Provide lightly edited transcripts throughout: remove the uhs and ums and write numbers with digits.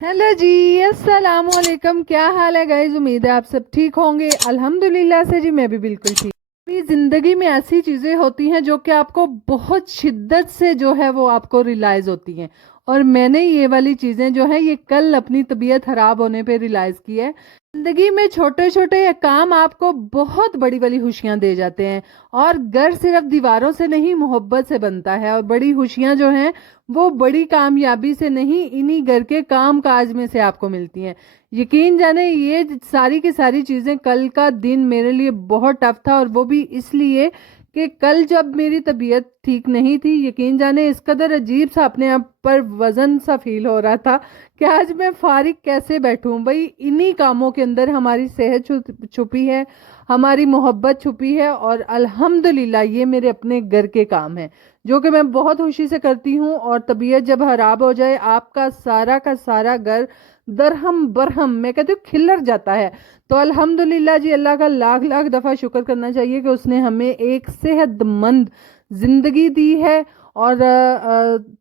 Hello जी, अस्सलाम वालेकुम। क्या हाल है गाइस? उम्मीद है आप सब ठीक होंगे। अल्हम्दुलिल्लाह से जी मैं भी बिल्कुल ठीक। भी जिंदगी में ऐसी चीजें होती हैं जो कि आपको बहुत शिद्दत से जो है वो आपको रियलाइज होती हैं। और मैंने ये वाली चीजें जो है ये कल अपनी तबीयत खराब होने पे रियलाइज की है। जिंदगी में छोटे छोटे काम आपको बहुत बड़ी बड़ी खुशियां दे जाते हैं। और घर सिर्फ दीवारों से नहीं, मोहब्बत से बनता है। और बड़ी खुशियां जो हैं वो बड़ी कामयाबी से नहीं, इन्हीं घर के काम काज में से आपको मिलती हैं। यकीन जाने ये सारी की सारी चीजें, कल का दिन मेरे लिए बहुत टफ था। और वो भी इसलिए कि कल जब मेरी तबीयत ठीक नहीं थी, यकीन जाने इस कदर अजीब सा अपने आप पर वजन सा फील हो रहा था कि आज मैं फारिग कैसे बैठूं। भाई इन्हीं कामों के अंदर हमारी सेहत छुपी है, हमारी मोहब्बत छुपी है। और अल्हम्दुलिल्लाह ये मेरे अपने घर के काम हैं जो कि मैं बहुत खुशी से करती हूँ। और तबीयत जब खराब हो जाए, आपका सारा का सारा घर दरहम बरहम, मैं कहती हूँ, खिलर जाता है। तो अल्हम्दुलिल्लाह जी, अल्लाह का लाख लाख दफ़ा शुक्र करना चाहिए कि उसने हमें एक सेहतमंद जिंदगी दी है और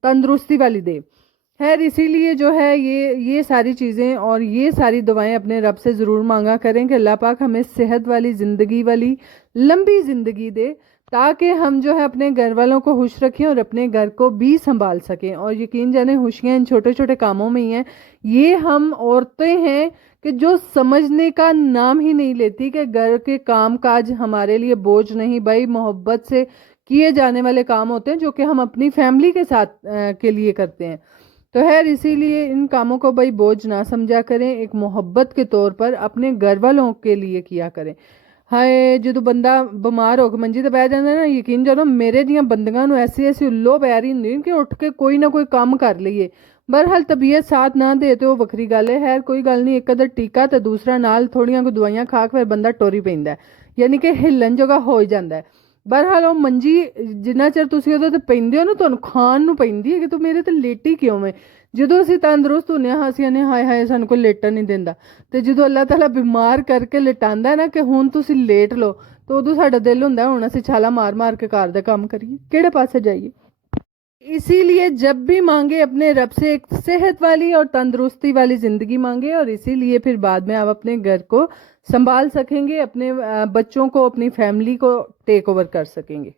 तंदुरुस्ती वाली दे। खैर इसीलिए जो है ये सारी चीज़ें और ये सारी दुआएं अपने रब से ज़रूर मांगा करें कि अल्लाह पाक हमें सेहत वाली ज़िंदगी वाली लंबी ज़िंदगी दे, ताकि हम जो है अपने घर वालों को खुश रखें और अपने घर को भी संभाल सकें। और यकीन जाने खुशियाँ इन छोटे छोटे कामों में ही हैं। ये हम औरतें हैं कि जो समझने का नाम ही नहीं लेती कि घर के काम काज हमारे लिए बोझ नहीं, भाई मोहब्बत से किए जाने वाले काम होते हैं जो कि हम अपनी फैमिली के साथ के लिए करते हैं। तो खैर इसीलिए इन कामों को भाई बोझ ना समझा करें, एक मोहब्बत के तौर पर अपने घर वालों के लिए किया करें। हाय जो बंदा बीमार हो के मंजी ते बह जाता है ना, यकीन जानो मेरे दियां बंदियां नूं ऐसी ऐसी उल्लो पै रही हुंदी कि उठ के कोई ना कोई काम कर लईए। बहरहाल तबीयत साथ ना दे तो वक्री गल है। खैर कोई गल नहीं, एक अदर टीका तो दूसरा नाल थोड़ियां को दवाइयां खा के फिर बंदा टोरी पैंदा है, यानी कि हिलन जोगा हो ही जाता है। बहरहाल ਉਹ ਮੰਜੀ ਜਿੰਨਾ ਚਿਰ ਤੁਸੀਂ ਉਹਦੇ ਤੇ ਪੈਂਦੇ ਹੋ ਨਾ, ਤੁਹਾਨੂੰ ਖਾਣ ਨੂੰ ਪੈਂਦੀ ਹੈ ਕਿ ਤੂੰ ਮੇਰੇ ਤੇ ਲੇਟੀ ਕਿਉਂ ਵੇਂ। ਜਦੋਂ ਅਸੀਂ ਤੰਦਰੁਸਤ ਹੁੰਨੇ ਹਾਂ, ਅਸੀਂ ਨੇ ਹਾਏ ਹਾਏ ਸਾਨੂੰ ਕੋਈ ਲੇਟਣ ਨਹੀਂ ਦਿੰਦਾ। ਤੇ ਜਦੋਂ ਅੱਲਾਹ ਤਾਲਾ ਬਿਮਾਰ ਕਰਕੇ ਲਟਾਉਂਦਾ ਨਾ ਕਿ ਹੁਣ ਤੁਸੀਂ ਲੇਟ ਲਓ, ਤਾਂ ਉਦੋਂ ਸਾਡਾ ਦਿਲ ਹੁੰਦਾ ਹੁਣ ਅਸੀਂ ਛਾਲਾ ਮਾਰ ਮਾਰ ਕੇ ਘਰ ਦਾ ਕੰਮ ਕਰੀਏ, ਕਿਹੜੇ ਪਾਸੇ ਜਾਈਏ। इसीलिए जब भी मांगे अपने रब से एक सेहत वाली और तंदुरुस्ती वाली जिंदगी मांगे, और इसीलिए फिर बाद में आप अपने घर को संभाल सकेंगे, अपने बच्चों को, अपनी फैमिली को टेक ओवर कर सकेंगे।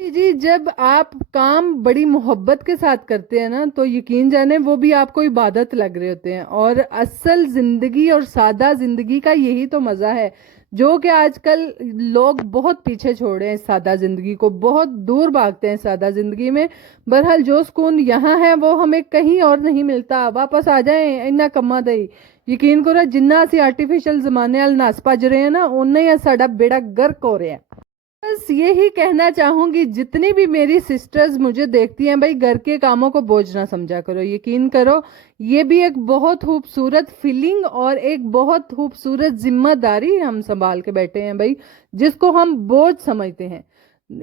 जी जब आप काम बड़ी मोहब्बत के साथ करते हैं ना, तो यकीन जाने वो भी आपको इबादत लग रहे होते हैं। और असल जिंदगी और सादा जिंदगी का यही तो मजा है जो कि आजकल लोग बहुत पीछे छोड़ रहे हैं। इस सादा जिंदगी को बहुत दूर भागते हैं सादा जिंदगी में। बहरहाल जो सुकून यहाँ है वो हमें कहीं और नहीं मिलता। वापस आ जाएं इन्ना कम्मा दे ही। यकीन करो जिन्ना असी आर्टिफिशियल जमाने वाल नस भज रहे हैं ना, उन्ना ही साडा बेड़ा गर्क हो रहा है। बस यही कहना चाहूंगी, जितनी भी मेरी सिस्टर्स मुझे देखती हैं, भाई घर के कामों को बोझ ना समझा करो। यकीन करो ये भी एक बहुत खूबसूरत फीलिंग और एक बहुत खूबसूरत जिम्मेदारी हम संभाल के बैठे हैं भाई, जिसको हम बोझ समझते हैं।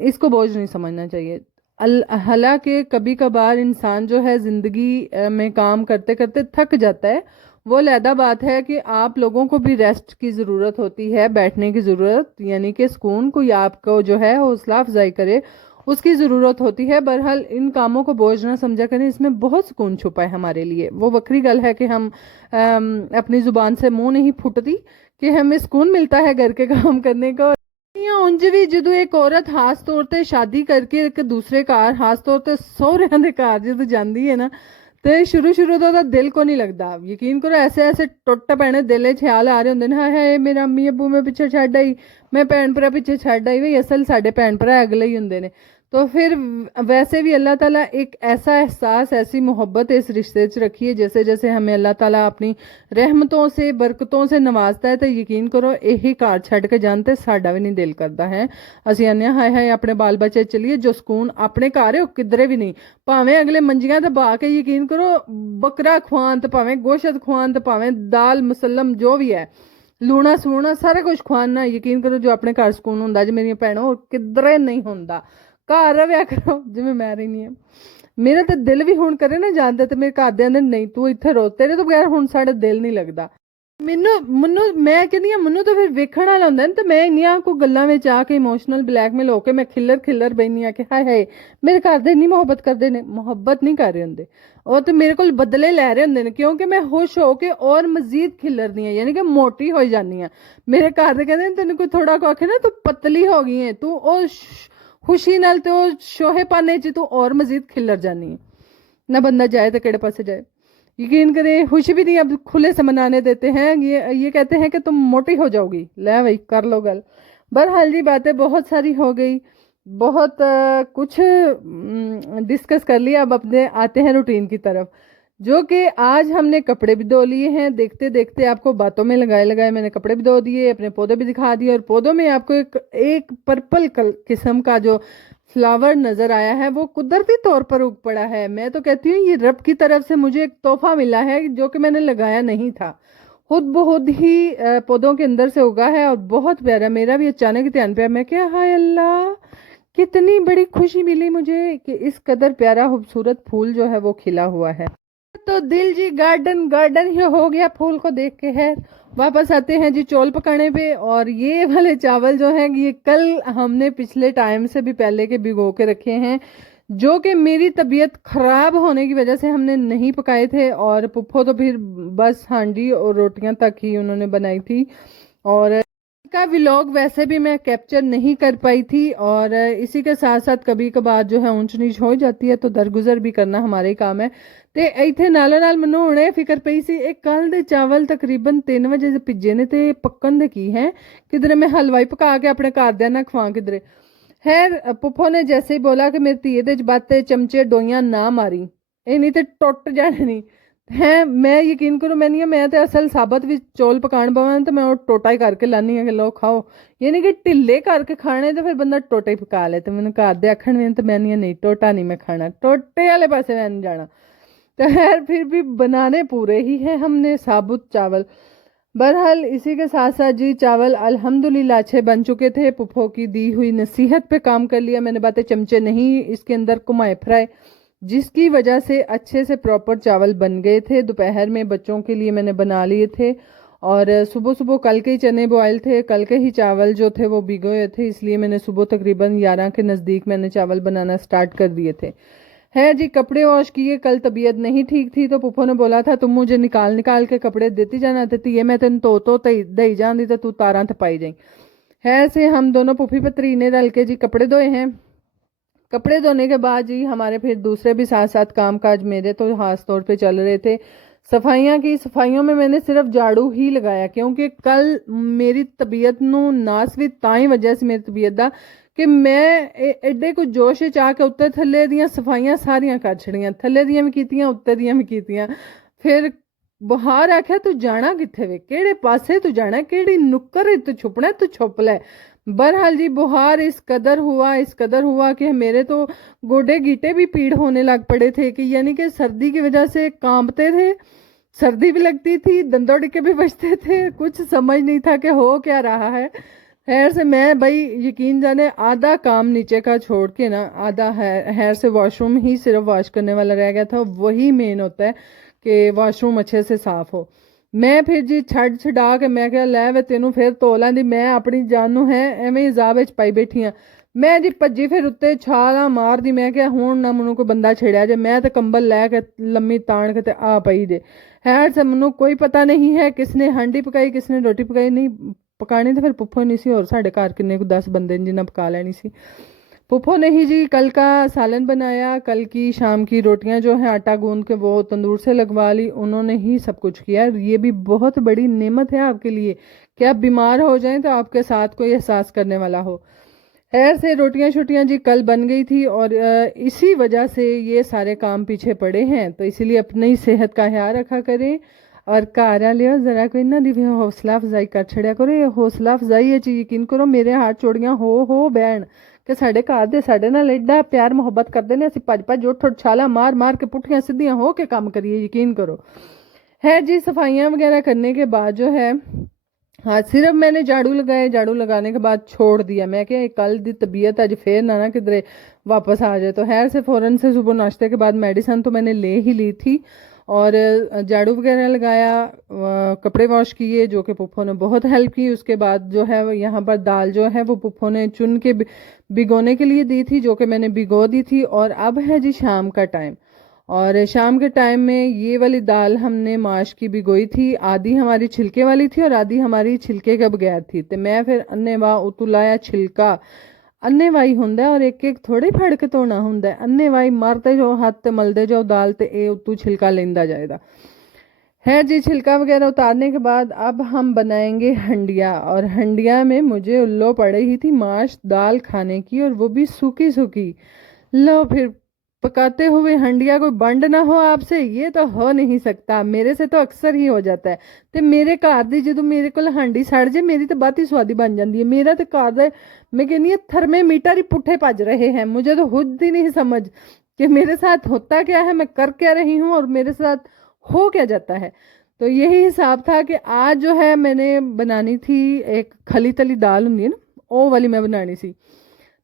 इसको बोझ नहीं समझना चाहिए। हालांकि कभी कभार इंसान जो है जिंदगी में काम करते करते थक जाता है, वो अलहदा बात है कि आप लोगों को भी रेस्ट की ज़रूरत होती है, बैठने की ज़रूरत, यानी कि सुकून, कोई आपको जो है हौसला अफजाई करे उसकी ज़रूरत होती है। बहरहाल इन कामों को बोझ ना समझा करें, इसमें बहुत सुकून छुपा है हमारे लिए। वो बकरी गल है कि हम अपनी ज़ुबान से मुंह नहीं फुटती कि हमें सुकून मिलता है घर के काम करने का। ਉਂਝ ਵੀ ਜਦੋਂ ਇੱਕ ਔਰਤ ਖਾਸ ਤੌਰ ਤੇ ਸ਼ਾਦੀ ਕਰਕੇ ਇੱਕ ਦੂਸਰੇ ਘਰ, ਖਾਸ ਤੌਰ ਤੇ ਸਹੁਰਿਆਂ ਦੇ ਘਰ ਜਦੋਂ ਜਾਂਦੀ ਹੈ ਨਾ, ਤੇ ਸ਼ੁਰੂ ਤੋਂ ਉਹਦਾ ਦਿਲ ਕੋ ਨਹੀਂ ਲੱਗਦਾ। ਯਕੀਨ ਕਰੋ ਐਸੇ ਐਸੇ ਟੁੱਟ ਪੈਣੇ ਦਿਲੇ ਖਿਆਲ ਆ ਰਹੇ ਹੁੰਦੇ ਨੇ, ਹਾਏ ਹਾਏ ਮੇਰਾ ਅੰਮੀ ਅੱਬੂ ਮੈਂ ਪਿੱਛੇ ਛੱਡ ਆਈ, ਮੈਂ ਭੈਣ ਭਰਾ ਪਿੱਛੇ ਛੱਡ ਆਈ। ਵੀ ਅਸਲ ਸਾਡੇ ਭੈਣ ਭਰਾ ਅਗਲੇ ਹੀ ਹੁੰਦੇ ਨੇ। तो फिर वैसे भी अल्लाह ताला एक ऐसा एहसास, ऐसी मोहब्बत इस रिश्ते च रखी है, जैसे जैसे हमें अल्लाह ताला अपनी रहमतों से, बरकतों से नवाजता है। तो यकीन करो यही घर छड़ के जानते साडा भी नहीं दिल करता है। ਅਸੀਂ ਆਨੇ ਹਾਏ ਹਾਏ ਆਪਣੇ ਬਾਲ ਬੱਚੇ ਚਲੀਏ, ਜੋ ਸਕੂਨ ਆਪਣੇ ਘਰ ਹੈ ਉਹ ਕਿਧਰੇ ਵੀ ਨਹੀਂ। ਭਾਵੇਂ ਅਗਲੇ ਮੰਜੀਆਂ ਤੇ ਬਾ ਕੇ ਯਕੀਨ ਕਰੋ ਬੱਕਰਾ ਖਵਾਨ, ਤੇ ਭਾਵੇਂ ਗੋਸ਼ਤ ਖਵਾਨ, ਤੇ ਭਾਵੇਂ ਦਾਲ ਮੁਸੱਲਮ ਜੋ ਵੀ ਹੈ, ਲੂਣਾ ਸੂਣਾ ਸਾਰਾ ਕੁਝ ਖਵਾਨਾ, ਯਕੀਨ ਕਰੋ ਜੋ ਆਪਣੇ ਘਰ ਸਕੂਨ ਹੁੰਦਾ ਜੀ ਮੇਰੀਆਂ ਭੈਣੋ, ਉਹ ਕਿਧਰੇ ਨਹੀਂ ਹੁੰਦਾ। ਘਰ ਰਵਿਆ ਕਰੋ ਜਿਵੇਂ ਮੈਂ ਰਹਿੰਦੀ ਹਾਂ। ਮੇਰਾ ਤਾਂ ਦਿਲ ਵੀ ਹੁਣ ਕਰੇ ਨਾ ਜਾਂਦੇ, ਤੇ ਮੇਰੇ ਘਰਦਿਆਂ ਦੇ ਨਹੀਂ ਤੂੰ ਇੱਥੇ ਰੋ, ਤੇਰੇ ਤੋਂ ਬਗੈਰ ਹੁਣ ਸਾਡਾ ਦਿਲ ਨਹੀਂ ਲੱਗਦਾ। ਮੈਨੂੰ ਮੈਂ ਕਹਿੰਦੀ ਆ ਮੈਨੂੰ ਤਾਂ ਫਿਰ ਵੇਖਣ ਵਾਲਾ ਹੁੰਦਾ ਨਾ, ਤੇ ਮੈਂ ਇੰਨੀਆਂ ਕੋ ਗੱਲਾਂ ਵਿੱਚ ਆ ਕੇ ਇਮੋਸ਼ਨਲ ਬਲੈਕਮੇਲ ਹੋ ਕੇ ਮੈਂ ਖਿੱਲਰ ਬੈਣੀ ਆ ਕਿ ਹਾਏ ਹਾਏ ਮੇਰੇ ਘਰ ਦੇ ਨਹੀਂ ਮੁਹੱਬਤ ਕਰਦੇ ਨੇ। ਮੁਹੱਬਤ ਨਹੀਂ ਕਰ ਰਹੇ ਹੁੰਦੇ, ਉਹ ਤੇ ਮੇਰੇ ਕੋਲ ਬਦਲੇ ਲੈ ਰਹੇ ਹੁੰਦੇ ਨੇ, ਕਿਉਂਕਿ ਮੈਂ ਖੁਸ਼ ਹੋ ਕੇ ਔਰ ਮਜ਼ੀਦ ਖਿਲਰਦੀ ਆ, ਯਾਨੀ ਕਿ ਮੋਟੀ ਹੋਈ ਜਾਂਦੀ ਆ। ਮੇਰੇ ਘਰ ਦੇ ਕਹਿੰਦੇ ਤੈਨੂੰ ਕੋਈ ਥੋੜਾ ਕੋ ਆਖੇ ਨਾ ਤੂੰ ਪਤਲੀ ਹੋ ਗਈ ਹੈ, ਤੂੰ ਉਹ ਖੁਸ਼ੀ ਨਾਲ ਤੇ ਉਹ ਸ਼ੋਹੇਪਾਨੇ ਚ ਤੂੰ और मजीद खिलर जानी है। ना बंदा जाए तो केड़े पासे जाए। यकीन करें खुशी भी नहीं अब खुले से मनाने देते हैं, ये कहते हैं कि तुम मोटी हो जाओगी। ले भाई कर लो गल। बहरहाल जी बातें बहुत सारी हो गई, बहुत कुछ डिस्कस कर लिया। अब अपने आते हैं रूटीन की तरफ, जो कि आज हमने कपड़े भी धो लिए हैं। देखते देखते आपको बातों में लगाए मैंने कपड़े भी धो दिए, अपने पौधे भी दिखा दिए, और पौधों में आपको एक पर्पल किस्म का जो फ्लावर नजर आया है वो कुदरती तौर पर उग पड़ा है। मैं तो कहती हूँ ये रब की तरफ से मुझे एक तोहफा मिला है जो कि मैंने लगाया नहीं था, खुद बहुत ही पौधों के अंदर से उगा है और बहुत प्यारा। मेरा भी अचानक ध्यान पे, मैं क्या हाय अल्लाह कितनी बड़ी खुशी मिली मुझे कि इस कदर प्यारा खूबसूरत फूल जो है वो खिला हुआ है। तो दिल जी गार्डन ही हो गया फूल को देख के। है वापस आते हैं जी चौल पकाने पे। और ये वाले चावल जो हैं ये कल हमने पिछले टाइम से भी पहले के भिगो के रखे हैं, जो कि मेरी तबीयत खराब होने की वजह से हमने नहीं पकाए थे। और पुप्पो तो फिर बस हांडी और रोटियां तक ही उन्होंने बनाई थी, और का व्लॉग वैसे भी मैं कैप्चर नहीं कर पाई थी। और इसी के साथ साथ कभी कभार जो है ऊंच नीच हो जाती है, तो दरगुजर भी करना हमारे ही काम है। ਤੇ ਇੱਥੇ ਨਾਲੋਂ ਨਾਲ ਮੈਨੂੰ ਹੁਣੇ ਫਿਕਰ ਪਈ ਸੀ, ਇਹ ਕੱਲ ਦੇ ਚਾਵਲ ਤਕਰੀਬਨ 3 ਵਜੇ ਦੇ ਭਿੱਜੇ ਨੇ ਤੇ ਪੱਕਣ ਦੇ ਕੀ ਹੈ, ਕਿਧਰੇ ਮੈਂ ਹਲਵਾਈ ਪਕਾ ਕੇ ਆਪਣੇ ਘਰਦਿਆਂ ਨਾਲ ਖਵਾ ਕਿਧਰੇ। खैर पुप्पो ने जैसे ही बोला कि मेरी ਧੀ ਦੇ ਬਾਤੇ ਚਮਚੇ ਡੋਈਆਂ ਨਾ ਮਾਰੀ, ਇਹ ਨਹੀਂ ਤੇ ਟੁੱਟ ਜਾਣੇ ਨਹੀਂ ਹੈ। मैं यकीन करो मैं तो असल साबत भी चौल पकान पवा तो मैं टोटा ही करके लानी है कि लो खाओ, यानी कि ढिले करके खाने तो फिर बंदा टोटा ही पका ले। तो मैंने घर दे आखण में तो मैं नहीं टोटा नहीं मैं खाना, टोटे वाले पासे मैं नहीं जाना। तो खैर फिर भी बनाने पूरे ही हैं हमने साबुत चावल। बहरहाल इसी के साथ साथ जी चावल अल्हम्दुलिल्लाह अच्छे बन चुके थे। पुप्पो की दी हुई नसीहत पे काम कर लिया मैंने, बातें चमचे नहीं इसके अंदर घुमाए फ्राई, जिसकी वजह से अच्छे से प्रॉपर चावल बन गए थे। दोपहर में बच्चों के लिए मैंने बना लिए थे, और सुबह सुबह कल के ही चने बॉयल थे, कल के ही चावल जो थे वो भिगोए थे, इसलिए मैंने सुबह तकरीबन 11 के नज़दीक मैंने चावल बनाना स्टार्ट कर दिए थे। है जी कपड़े वॉश किए, कल तबीयत नहीं ठीक थी तो पुप्पो ने बोला था तुम मुझे निकाल के कपड़े देती जाना, देती है मैं तेन तो दई जाती तो तू तारा थपाई जाई। है से हम दोनों पुफी पतरी ने रल के जी कपड़े धोए हैं। कपड़े धोने के बाद जी हमारे फिर दूसरे भी साथ साथ काम काज मेरे तो खास तौर पे चल रहे थे। सफाइयाँ की, सफाइयों में मैंने सिर्फ झाड़ू ही लगाया, क्योंकि कल मेरी तबीयत नू नास भी ताई वजह से मेरी तबीयत दा कि मैं एडे कुछ जोश चा के उत्ते थल्ले दियां सफाइयां सारियां कर छड़ियां, थल्ले दियां भी कीतियां उत्ते दियां भी कीतियां। फिर बाहर आख्या तू जाना किथे वे, केड़े पासे तू जाना, केड़ी नुक्कर तू छुपना, तू छुप ले। बहरहाल जी बुहार इस कदर हुआ कि मेरे तो गोडे गीटे भी पीड़ होने लग पड़े थे, कि यानी कि सर्दी की वजह से कांपते थे, सर्दी भी लगती थी, दंदों के भी बजते थे, कुछ समझ नहीं था कि हो क्या रहा है। खैर से मैं भाई यकीन जाने आधा काम नीचे का छोड़ के ना आधा हेयर से वॉशरूम ही सिर्फ वॉश करने वाला रह गया था, वही मेन होता है कि वॉशरूम अच्छे से साफ हो। मैं फिर जी छड़ा के मैं क्या लै वे तेनू फिर धो लैंदी, मैं अपनी जानू है एवें हिजाब विच पाई बैठी हाँ। मैं जी भज्जी फिर उत्ते छाला मार दी, मैं क्या हुण ना मैनू कोई बंदा छेड़िया जे, मैं तो कंबल लैके लम्मी ताण के ते आ पई जे। खैर से मैनू कोई पता नहीं है किसने हांडी पकाई किसने रोटी पकाई, नहीं पकानी तो फिर पुप्पो नहीं सी, और साढ़े घर किन्ने को 10 बंदे जिन्हें पका लेनी सी। पुप्पो ने ही जी कल का सालन बनाया, कल की शाम की रोटियां जो है आटा गूंद के वो तंदूर से लगवा ली, उन्होंने ही सब कुछ किया। ये भी बहुत बड़ी नेमत है आपके लिए कि आप बीमार हो जाएं तो आपके साथ कोई एहसास करने वाला हो। खैर से रोटियां छोटियां जी कल बन गई थी, और इसी वजह से ये सारे काम पीछे पड़े हैं, तो इसीलिए अपनी सेहत का ख्याल रखा करें। और घर वाले जरा कोई ना दी हौसला अफजाई कर छड़िया करो, ये हौसला अफजाई है जी यकीन करो मेरे हाथ चोड़ियां हो बैन कि साढ़े घर दे साढ़े नाल एडा प्यार मुहब्बत करते हैं, असीं भज भज उठ छाला मार के पुट्ठियां सीधियां हो के काम करिए, यकीन करो। है जी सफाइयाँ वगैरह करने के बाद जो है हाँ सिर्फ मैंने झाड़ू लगाए, झाड़ू लगाने के बाद छोड़ दिया। मैं क्या कल दी तबीयत अज फिर ना किधरे वापस आ जाए, तो खैर से फ़ौरन से सुबह नाश्ते के बाद मेडिसिन तो मैंने ले ही ली थी, और झाड़ू वगैरह लगाया, कपड़े वॉश किए जो कि पुप्पो ने बहुत हेल्प की। उसके बाद जो है यहाँ पर दाल जो है वो पुप्पो ने चुन के भिगोने के लिए दी थी, जो कि मैंने भिगो दी थी। और अब है जी शाम का टाइम, और शाम के टाइम में ये वाली दाल हमने माश की भिगोई थी। आधी हमारी छिलके वाली थी और आधी हमारी छिलके के बगैर थी। तो मैं फिर अन्ने वाह उतू लाया छिलका, अन्ने वाई हुंदा और एक एक थोड़े फड़ के धोना हुंदा, अन्ने वाई मारते जाओ हाथ ते मलदे जाओ दाल ते ए उतू छिलका लेंदा जाएगा। है जी, छिलका वगैरह उतारने के बाद अब हम बनाएंगे हंडिया। और हंडिया में मुझे उल्लो पड़े ही थी माश दाल खाने की, और वो भी सूखी सूखी। लो फिर पकाते हुए हंडिया कोई बंड ना हो आपसे, ये तो हो नहीं सकता। मेरे से तो अक्सर ही हो जाता है। ਤੇ ਮੇਰੇ ਘਰ ਦੀ ਜਦੋਂ ਮੇਰੇ ਕੋਲ ਹਾਂਡੀ ਸੜ ਜੇ ਮੇਰੀ ਤਾਂ ਬਾਤ ਹੀ ਸਵਾਦੀ ਬਣ ਜਾਂਦੀ ਹੈ। ਮੇਰਾ ਤੇ ਘਰ ਦਾ मैं कहनी है थर्मेमीटर ही पुट्ठे भज रहे हैं। मुझे तो खुद ही नहीं समझ कि मेरे साथ होता क्या है, मैं कर क्या रही हूँ और मेरे साथ हो क्या जाता है। तो यही हिसाब था कि आज जो है मैंने बनानी थी एक खली तली दाल होंगी ना, वो वाली मैं बनानी सी।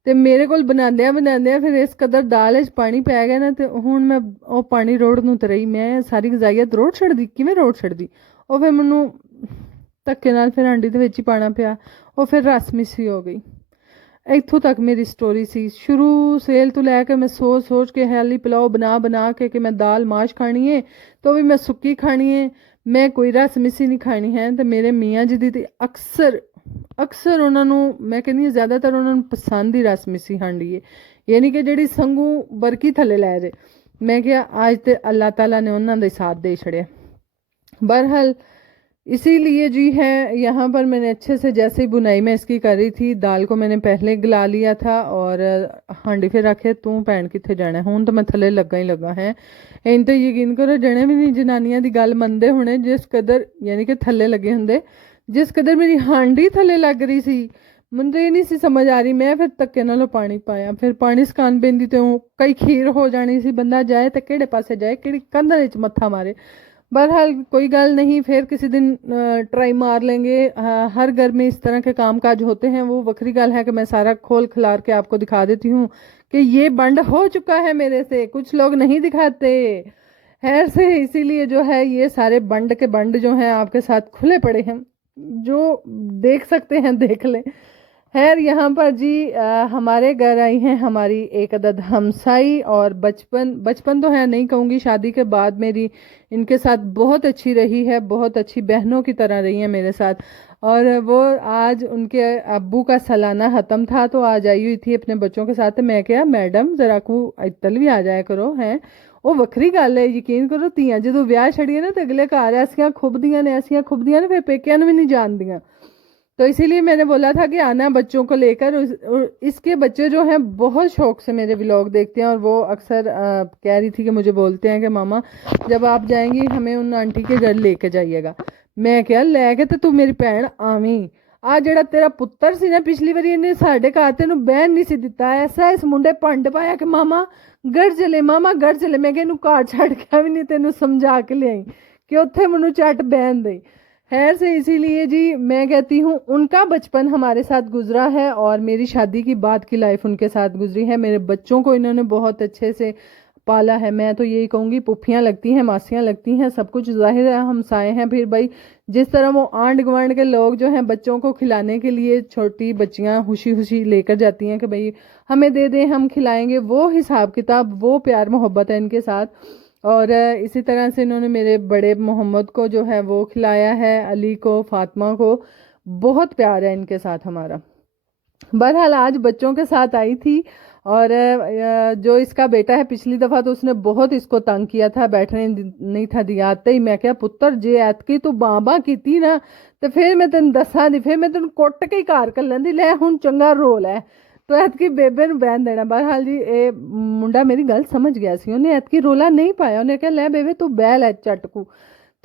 ਤੇ ਮੇਰੇ ਕੋਲ ਬਣਾਉਂਦਿਆਂ ਫਿਰ ਇਸ ਕਦਰ ਦਾਲ ਵਿੱਚ ਪਾਣੀ ਪੈ ਗਿਆ ਨਾ, ਤੇ ਹੁਣ ਮੈਂ ਉਹ ਪਾਣੀ ਰੋੜ ਨੂੰ ਤਰਈ ਮੈਂ ਸਾਰੀ ਗਜ਼ਾਈਅਤ ਰੋੜ ਛੱਡਦੀ, ਕਿਵੇਂ ਰੋੜ ਛੱਡਦੀ। ਉਹ ਫਿਰ ਮੈਨੂੰ ਧੱਕੇ ਨਾਲ ਫਿਰ ਹਾਂਡੀ ਦੇ ਵਿੱਚ ਹੀ ਪਾਣਾ ਪਿਆ, ਉਹ ਫਿਰ ਰਸ ਮਿੱਸੀ ਹੋ ਗਈ। ਇੱਥੋਂ ਤੱਕ ਮੇਰੀ ਸਟੋਰੀ ਸੀ। ਸ਼ੁਰੂ ਸਵੇਲ ਤੋਂ ਲੈ ਕੇ ਮੈਂ ਸੋਚ ਕੇ ਹੈਲੀ ਪੁਲਾਓ ਬਣਾ ਕੇ ਕਿ ਮੈਂ ਦਾਲ ਮਾਸ਼ ਖਾਣੀ ਹੈ, तो भी मैं सुक्की खानी है, मैं कोई रस मिसी नहीं खानी है। तो मेरे मियाँ जी दी अक्सर उन्होंने मैं कहनी हाँ ज़्यादातर उन्होंने पसंद ही रस मिसी हांडी है, यानी कि जिहड़ी संगू बरकी थले लै जे। मैं क्या आज तो अल्लाह ताला ने उन्होंने साथ दे छड़िया। बहरहाल इसीलिए जी है यहाँ पर मैंने अच्छे से जैसे ही बुनाई में इसकी कर रही थी, दाल को मैंने पहले गला लिया था और हांडी फिर रखे तू भैन कितने जाना हूँ, तो मैं थले लगा ही लगा है। इन तो यकीन करो जने भी नहीं जनानियां दी गल मनदे होने, जिस कदर यानी कि थले लगे होंगे, जिस कदर मेरी हांडी थले लग रही सी मुझे ये नहीं सी समझ आ रही। मैं फिर धक्के नालों पानी पाया, फिर पानी सकान पैंदी तो कई खीर हो जानी सी। बंदा जाए तो किहड़े पासे जाए, किहड़ी कंध विच मत्था मारे। बहरहाल कोई गल नहीं, फिर किसी दिन ट्राई मार लेंगे। हर घर में इस तरह के काम काज होते हैं। वो वक्री गल है कि मैं सारा खोल खिलार के आपको दिखा देती हूँ कि ये बंड हो चुका है मेरे से, कुछ लोग नहीं दिखाते खैर से। इसीलिए जो है ये सारे बंड के बंड जो हैं आपके साथ खुले पड़े हैं, जो देख सकते हैं देख लें। खैर यहाँ पर जी हमारे घर आई हैं हमारी एक अदद हमसाई, और बचपन तो है नहीं कहूँगी, शादी के बाद मेरी इनके साथ बहुत अच्छी रही है, बहुत अच्छी बहनों की तरह रही है मेरे साथ। और वो आज उनके अब्बू का सालाना ख़त्म था, तो आज आई हुई थी अपने बच्चों के साथ। मैं क्या मैडम ज़रा को इतल भी आ जाया करो हैं, वो वक्री गल है। यकीन करो ਧੀਆਂ ਜਦੋਂ ਵਿਆਹ ਛੜੀਆਂ ना तो अगले घर ऐसियां खुबदियां ने फिर पेकियां भी नहीं जानदियां। तो इसीलिए मैंने बोला था कि आना बच्चों को लेकर। इसके बच्चे जो हैं बहुत शौक से मेरे व्लॉग देखते हैं, और वो अक्सर कह रही थी कि मुझे बोलते हैं कि मामा जब आप जाएंगी हमें उन आंटी के घर लेके जाइएगा। मैं क्या लैके तो तू मेरी भैन आवी। आ जड़ा तेरा पुत्र सी ना पिछली बारी इन्हें साढ़े घर तेन बहन नहीं सी दिता, ऐसा इस मुंडे भंड पाया कि मामा घर चले मामा घर चले। मैं इनू घर छड़ के भी नहीं तेन समझा के ले आई कि उत्थे मैनू झट बहन दे। खैर से इसीलिए जी मैं कहती हूँ उनका बचपन हमारे साथ गुजरा है, और मेरी शादी की बाद की लाइफ उनके साथ गुजरी है। मेरे बच्चों को इन्होंने बहुत अच्छे से पाला है। मैं तो यही कहूँगी पुफियाँ लगती हैं, मासियाँ लगती हैं, सब कुछ जाहिर है हमसाए हैं। फिर भाई जिस तरह वो आंढ गुआंढ के लोग जो हैं बच्चों को खिलाने के लिए छोटी बच्चियाँ खुशी लेकर जाती हैं कि भाई हमें दे दें हम खिलाएंगे, वो हिसाब किताब वो प्यार मोहब्बत है इनके साथ। और इसी तरह से इन्होंने मेरे बड़े मोहम्मद को जो है वो खिलाया है, अली को, फातिमा को, बहुत प्यार है इनके साथ हमारा। बहरहाल आज बच्चों के साथ आई थी, और जो इसका बेटा है पिछली दफ़ा तो उसने बहुत इसको तंग किया था, बैठने नहीं था दिया। आते ही मैं क्या पुत्र जे ऐतकी तू बां की थी ना तो फिर मैं तेन दसा दी, फिर मैं तेन कुट के ही घर कर लेंदी, लै हुण चंगा रोल है तो ऐतकी बेबे नूं बहन देना। बहरहाल जी ये मुंडा मेरी गल समझ गया सी, उन्हें ऐतकी रोला नहीं पाया, उन्हें कहा लै बेबे तू बह लै चटकू।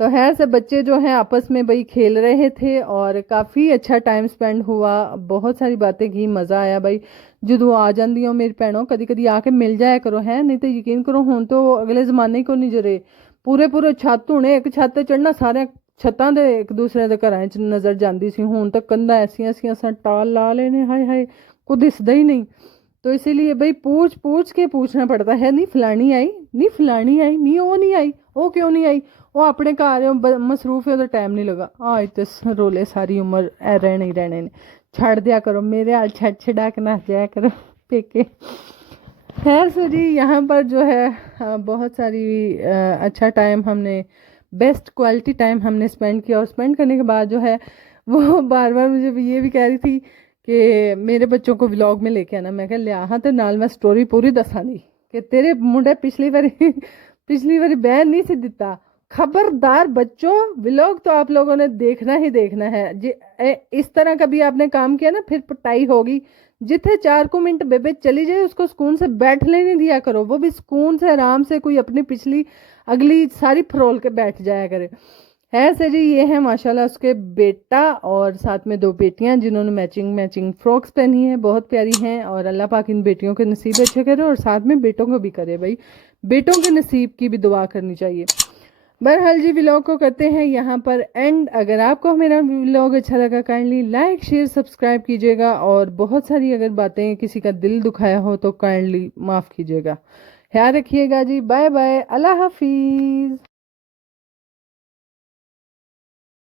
तो खैर से बच्चे जो हैं आपस में भाई खेल रहे थे, और काफ़ी अच्छा टाइम स्पेंड हुआ, बहुत सारी बातें की, मज़ा आया। भाई जदों आ जांदी हो मेरी भैनों कदी कदी आके मिल जाया करो है, नहीं तो यकीन करो हुण तो अगले ज़माने को नहीं जरे पूरे छत होने, एक छत ते चढ़ना, सारे छत्तां दे एक दूसरे दे घरां च नज़र जांदी सी। हुण तो कंधां ऐसियां टाल ला लेने, हाय हाय को दिसदा ही नहीं। तो इसीलिए भाई पूछ के पूछना पड़ता है, नहीं फलानी आई, नहीं फलानी आई, नहीं वो नहीं आई, وہ کیوں نہیں آئی, وہ اپنے گھر مصروف ہے, ادھر ٹائم نہیں لگا. آج تو رولے ساری عمر رہنے ہی رہنے نے, چھڑ دیا کرو میرے حال, چھڑ چھڑا کے نہ جایا کرو پیکے. خیر سے جی یہاں پر جو ہے بہت ساری اچھا ٹائم ہم نے, بیسٹ کوالٹی ٹائم ہم نے اسپینڈ کیا, اور اسپینڈ کرنے کے بعد جو ہے وہ بار بار مجھے یہ بھی کہہ رہی تھی کہ میرے بچوں کو ولاگ میں لے کے آنا. میں کہ لیا ہاں, تو نال میں سٹوری پوری دساں دی کہ تیرے منڈے پچھلی باری بیان نہیں سی دیتا. خبردار بچوں, ولاگ تو آپ لوگوں نے دیکھنا ہی دیکھنا ہے جی. اس طرح کبھی آپ نے کام کیا نا, پھر پٹائی ہوگی. جتنے 4 منٹ بیبے چلی جائے اس کو سکون سے بیٹھنے نہیں دیا کرو, وہ بھی سکون سے آرام سے کوئی اپنی پچھلی اگلی ساری فرول کے بیٹھ جایا کرے. ایسے جی یہ ہے ماشاءاللہ اس کے بیٹا اور ساتھ میں 2 بیٹیاں جنہوں نے میچنگ فراکس پہنی ہیں, بہت پیاری ہیں. اور اللہ پاک ان بیٹیوں کے نصیب اچھے کرے اور ساتھ میں بیٹوں کو بھی کرے. بھائی بیٹوں کے نصیب کی بھی دعا کرنی چاہیے. بہرحال جی ولاگ کو کرتے ہیں یہاں پر اینڈ. اگر آپ کو میرا ولاگ اچھا لگا کائنڈلی لائک شیئر سبسکرائب کیجیے گا, اور بہت ساری اگر باتیں کسی کا دل دکھایا ہو تو کائنڈلی معاف کیجیے گا. خیال رکھیے گا جی, بائے بائے, اللہ حافظ.